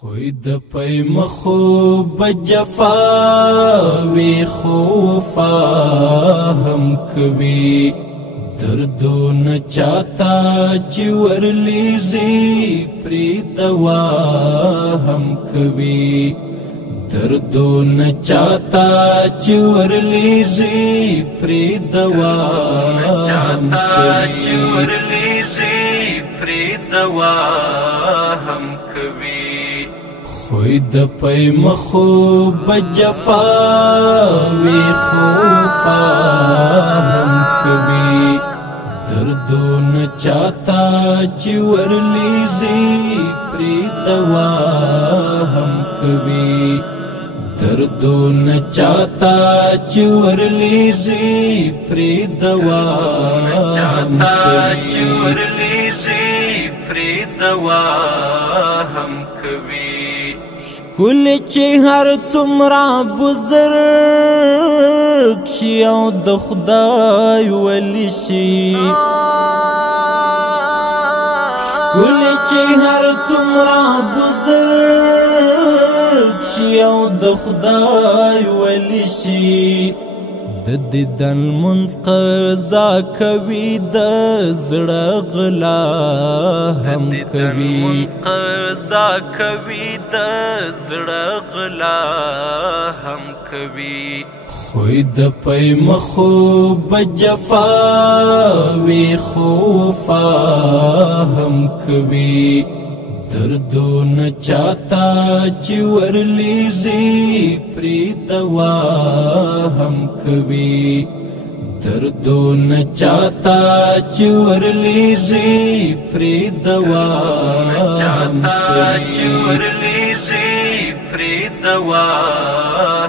خوی د پی مخو بجفا وی خوفا هم کوي دردون چاہتا چور لیزی پری دوا هم کوي دردون چاہتا چور لیزی پری دوا هم کوي خوی د پی مخو بجفا وی خوفا هم کوي دردون چاہتا چور لیزی پری دوا هم کوي دردون چاہتا چور لیزی پری دوا هم کوي کل چی هر تمرا بزرگ شی او د خدای ولی شی کل چی هر تمرا بزرگ شی او د خدای ولی شی د دیدن منځ قضا کوي د زړه غلا هم کوي قضا کوي د زړه غلا هم کوي خوی د پی مخو بجفا وی خوفا هم کوي دردون چاہتا چور لیزی پری دوا هم کوي دردون چاہتا چور لیزی پری دوا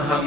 هم